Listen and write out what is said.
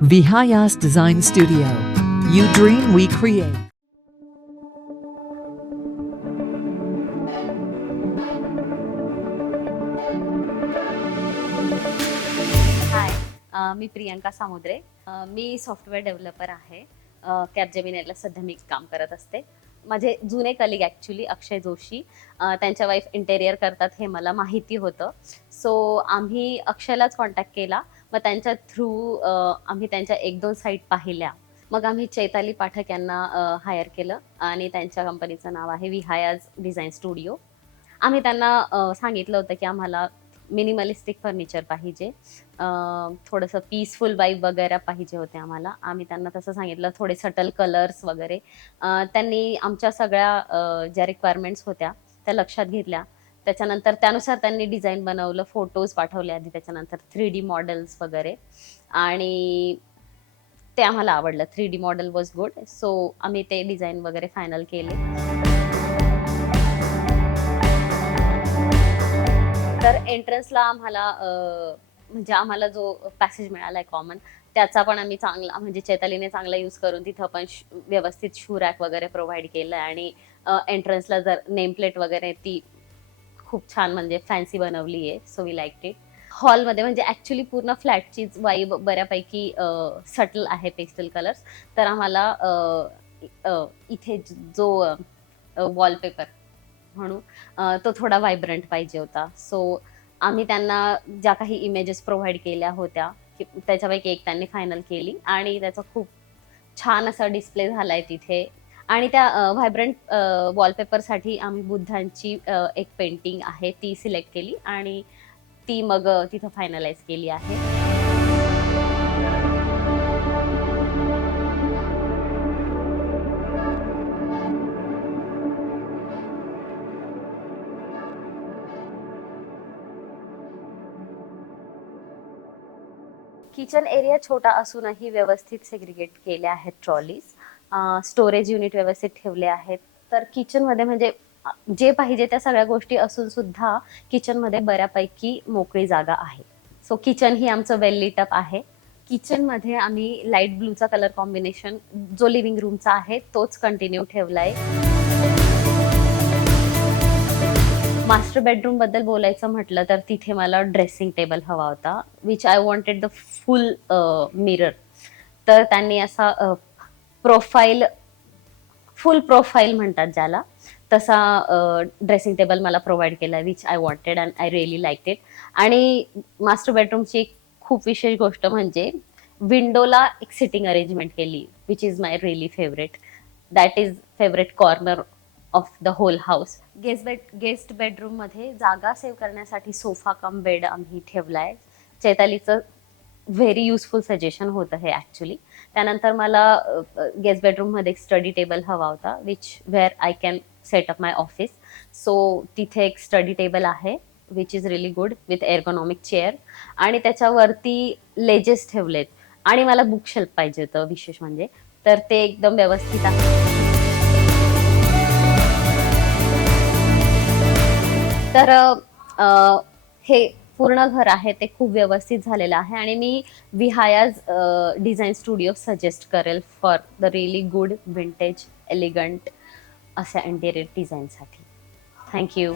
Vihayas Design Studio. You dream, we create. Hi, मी प्रियंका सामुद्रे. मी software developer आहे. कॅपजेमिनायला सध्या मी काम करत असते. माझे जुने कलिग ॲक्च्युली अक्षय जोशी, त्यांच्या वाईफ इंटेरियर करतात हे मला माहिती होतं. सो आम्ही अक्षयलाच कॉन्टॅक्ट केला. मग त्यांच्या थ्रू आम्ही त्यांच्या 1-2 साईट पाहिल्या. मग आम्ही चैताली पाठक यांना हायर केलं आणि त्यांच्या कंपनीचं नाव आहे विहायाज डिझाइन स्टुडिओ. आम्ही त्यांना सांगितलं होतं की आम्हाला मिनिमलिस्टिक फर्निचर पाहिजे, थोडंसं पीसफुल वाइब वगैरे पाहिजे होते आम्हाला. आम्ही त्यांना तसं सांगितलं, थोडे सटल कलर्स वगैरे. त्यांनी आमच्या सगळ्या ज्या रिक्वायरमेंट्स होत्या त्या लक्षात घेतल्या. त्याच्यानंतर त्यानुसार त्यांनी डिझाईन बनवलं, फोटोज पाठवले आधी, त्याच्यानंतर 3D मॉडेल्स वगैरे, आणि ते आम्हाला आवडलं. 3D model was good. So आम्ही ते डिझाईन वगैरे फायनल केले. तर एंट्रन्सला आम्हाला म्हणजे आम्हाला जो पॅसेज मिळाला आहे कॉमन, त्याचा पण आम्ही चांगला, म्हणजे चैतालीने चांगला यूज करून तिथं पण व्यवस्थित शू रॅक वगैरे प्रोव्हाइड केलं आहे. आणि एंट्रन्सला जर नेम प्लेट वगैरे ती खूप छान, म्हणजे फॅन्सी बनवली आहे. So we like it. हॉलमध्ये म्हणजे ॲक्च्युली पूर्ण फ्लॅटचीच वाईब बऱ्यापैकी सटल आहे, पेस्टल कलर्स. तर आम्हाला इथे जो वॉलपेपर म्हणू, तो थोडा व्हायब्रंट पाहिजे होता. सो आम्ही त्यांना ज्या काही इमेजेस प्रोव्हाइड केल्या होत्या, त्याच्यापैकी एक त्यांनी फायनल केली आणि त्याचा खूप छान असा डिस्प्ले झालाय तिथे. आणि त्या व्हायब्रंट वॉलपेपरसाठी आम्ही बुद्धांची एक पेंटिंग आहे ती सिलेक्ट केली आणि ती मग तिथं फायनलाइज केली आहे. किचन एरिया छोटा असूनही व्यवस्थित सेग्रिगेट केले आहेत ट्रॉलीज. स्टोरेज युनिट व्यवस्थित ठेवले आहेत. तर किचनमध्ये म्हणजे जे पाहिजे त्या सगळ्या गोष्टी असून सुद्धा किचनमध्ये बऱ्यापैकी मोकळी जागा आहे. सो किचन ही आमचं वेल लिट अप आहे. किचनमध्ये आम्ही लाईट ब्लूचा कलर कॉम्बिनेशन जो लिव्हिंग रूमचा आहे तोच कंटिन्यू ठेवलाय. मास्टर बेडरूम बद्दल बोलायचं म्हटलं तर तिथे मला ड्रेसिंग टेबल हवा होता, which I wanted the full mirror. तर त्यांनी असा प्रोफाईल, फुल प्रोफाईल म्हणतात ज्याला, तसा ड्रेसिंग टेबल मला प्रोव्हाइड केला, which I wanted and I really like it. आणि मास्टर बेडरूमची एक खूप विशेष गोष्ट म्हणजे विंडोला एक सिटिंग अरेंजमेंट केली, which is my really favourite. That is favourite corner of the whole house. Guest बेडरूममध्ये जागा सेव्ह करण्यासाठी सोफा कम बेड आम्ही ठेवलाय. चैतालीचं व्हेरी युजफुल सजेशन होतं हे ॲक्च्युली. त्यानंतर मला गेस्ट बेडरूममध्ये एक स्टडी टेबल हवा होता, which wear I can set up my office. So तिथे एक स्टडी टेबल आहे, which is really good, with ergonomic chair. आणि त्याच्यावरती लेजेस ठेवलेत. आणि मला बुकशेल्फ पाहिजे होतं विशेष म्हणजे, तर ते एकदम व्यवस्थित आहे. तर हे पूर्ण घर आहे ते खूप व्यवस्थित झालेलं आहे आणि मी विहायाज डिझाईन स्टुडिओ सजेस्ट करेल for the really good vintage elegant अशा इंटेरियर डिझाईनसाठी. थँक्यू.